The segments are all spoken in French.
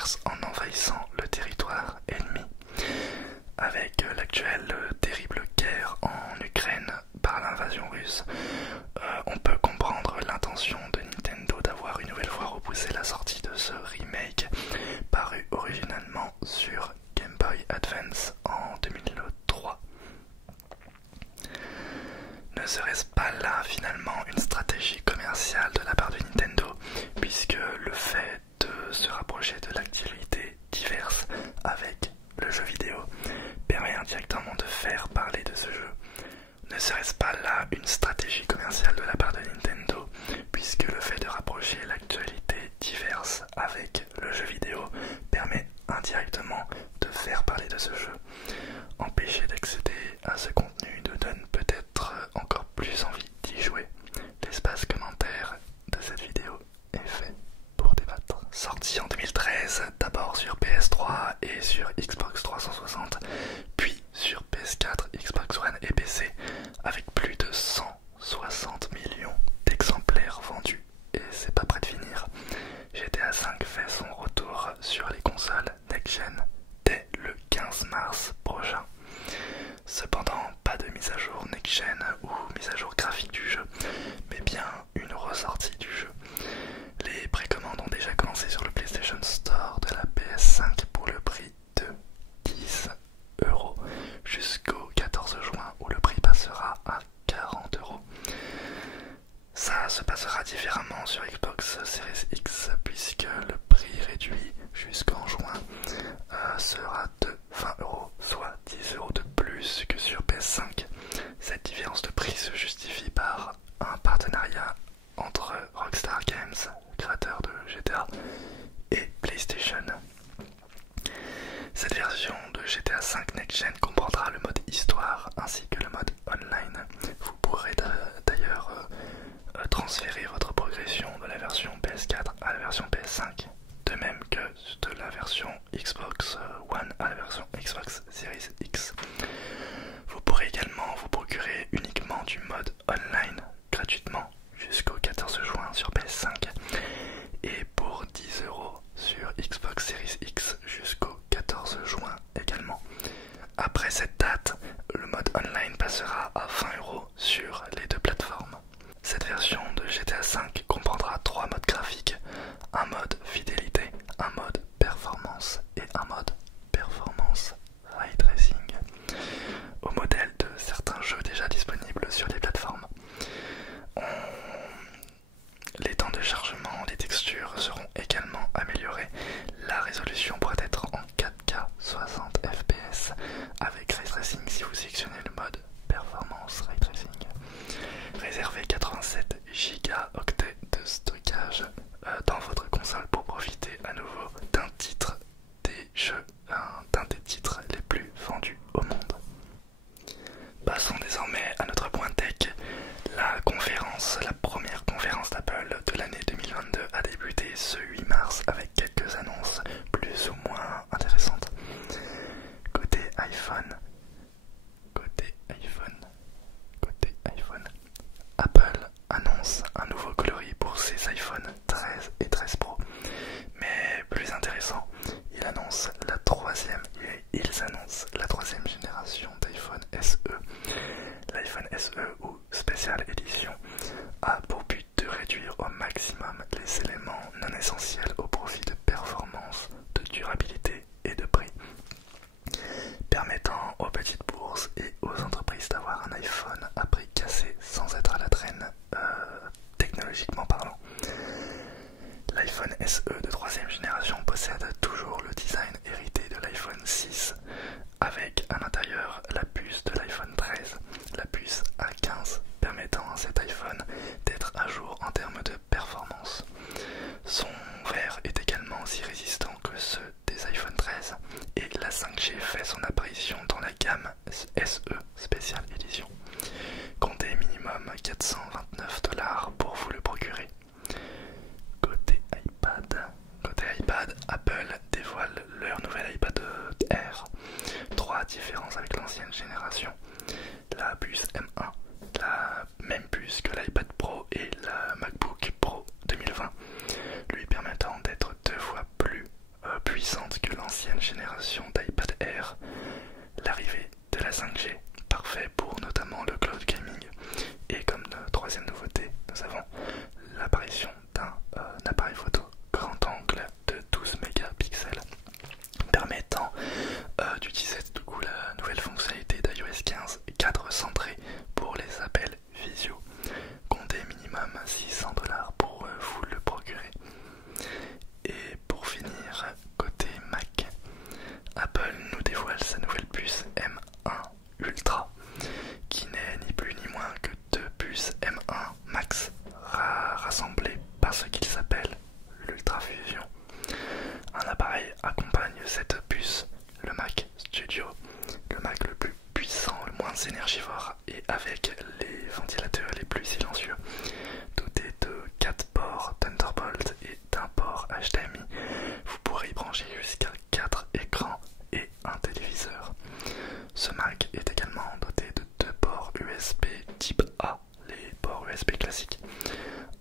diverses en envahissant le territoire ennemi. Avec l'actuelle terrible guerre en Ukraine par l'invasion russe, on peut comprendre l'intention de Nintendo d'avoir une nouvelle fois repoussé la sortie de ce remake paru originalement sur Game Boy Advance en 2003. Ne serait-ce pas là finalement une stratégie commerciale de la part de Nintendo, puisque le fait de se rapprocher de l'actualité diverse avec le jeu vidéo permet indirectement de faire parler de ce jeu. Ne serait-ce pas là une stratégie commerciale de la part de Nintendo, puisque le fait de rapprocher l'actualité diverse avec le jeu vidéo permet indirectement de faire parler de ce jeu. Empêcher d'accéder à ce contenu nous donne peut-être encore plus envie d'y jouer. L'espace commentaire de cette vidéo est fait pour débattre. Sorti en 2013, d'abord sur PS3 et sur Xbox 360, puis sur PS4, Xbox One et PC, avec plus de 160 millions d'exemplaires vendus. Et c'est pas près de finir. GTA V fait son retour sur les consoles next-gen dès le 15 mars prochain. Cependant, pas de mise à jour next-gen ou mise à jour graphique du jeu, mais bien une ressortie du jeu. Les précommandes ont déjà commencé sur le PlayStation Store de la PS5 pour le prix de 10 € jusqu'au 14 juin où le prix passera à 40 €. Ça se passera différemment sur Xbox Series X puisque le prix réduit jusqu'en juin sera de 20 €, soit 10 € de plus que sur PS5. Cette différence de prix se justifie par un partenariat entre Rockstar Games, créateur de GTA, et PlayStation. Cette version de GTA V Next Gen comprendra le mode histoire ainsi que le mode online. Vous pourrez d'ailleurs transférer votre progression de la version PS4 à la version PS5, de même que de la version Xbox One à la version Xbox Series X. Vous pourrez également vous procurer uniquement du mode online gratuitement jusqu'au 14 juin sur PS5 et pour 10 € sur Xbox Series X jusqu'au 14 juin également. Après cette date, le mode online passera à 20 € sur les deux plateformes. Cette version de GTA V comprendra 3 modes graphiques, un mode fidélité, un mode performance et un mode performance ray tracing. puissante que l'ancienne génération d'iPad Air, l'arrivée de la 5G, parfait pour notamment le cloud gaming. Et comme troisième nouveauté, nous avons l'apparition d'un appareil photo grand angle de 12 mégapixels permettant d'utiliser du coup la nouvelle fonctionnalité d'iOS 15 cadre centré pour les appels visio. Comptez minimum 600 $ pour vous le procurer. Et pour finir, côté Mac, Apple nous dévoile sa nouvelle puce M1 Ultra, qui n'est ni plus ni moins que deux puces M1 Max rassemblées par ce qu'il s'appelle l'Ultra Fusion. Un appareil accompagne cette puce, le Mac Studio, le Mac le plus puissant, le moins énergivore et avec les ventilateurs les plus silencieux, doté de 4 ports Thunderbolt et d'un port HDMI. Vous pourrez y brancher jusqu'à 4 écrans et un téléviseur. Ce Mac est également doté de 2 ports USB type A, les ports USB classiques,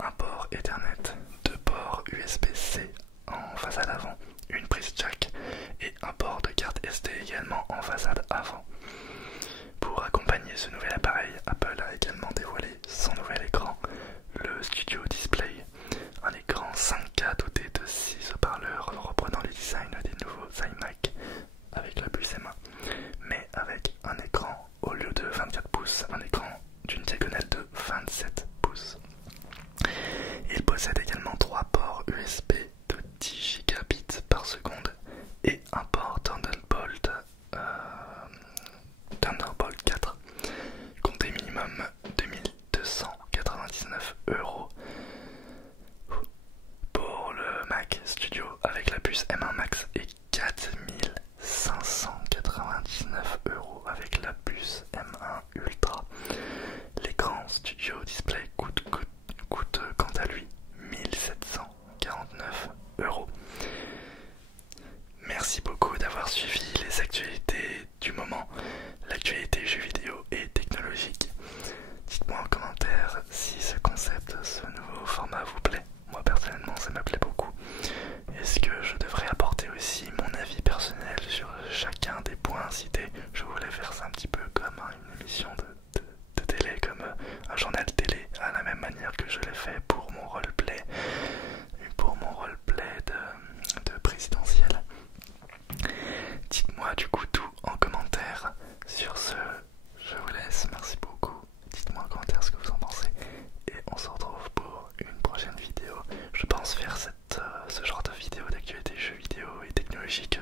un port Ethernet, 2 ports USB-C en façade avant, une prise jack et un port de carte SD également en façade avant. Pour accompagner ce nouvel appareil, Apple a également dévoilé son nouvel écran, le Studio Display, un écran 5K doté de 6 haut-parleurs reprenant les designs des nouveaux iMac avec la puce M1, mais avec un écran au lieu de 24 pouces, un écran d'une diagonale de 27 pouces. Il possède également 3 ports USB de 10 gigabits par seconde et un port Thunderbolt 4. Comptez minimum 2299 € pour le Mac Studio avec la puce M1 Max et 4599 € avec la puce M1 Ultra. L'écran Studio Display coûte quant à lui 1749 €. Merci beaucoup d'avoir suivi les actualités du moment, l'actualité jeux vidéo et technologique. Dites-moi en commentaire si ce concept, ce nouveau format vous plaît. Moi personnellement ça me plaît beaucoup. Est-ce que je devrais apporter aussi mon avis personnel sur chacun des points cités? Je voulais faire ça un petit peu comme une émission de télé, comme un journal télé, à la même manière que je l'ai fait pour mon roleplay de présidentiel. Dites-moi du coup tout en commentaire. Sur ce, je vous laisse, merci beaucoup. Dites-moi en commentaire ce que vous en pensez et on se retrouve pour une prochaine vidéo. Je pense faire ce genre de vidéo d'actualité jeux vidéo et technologique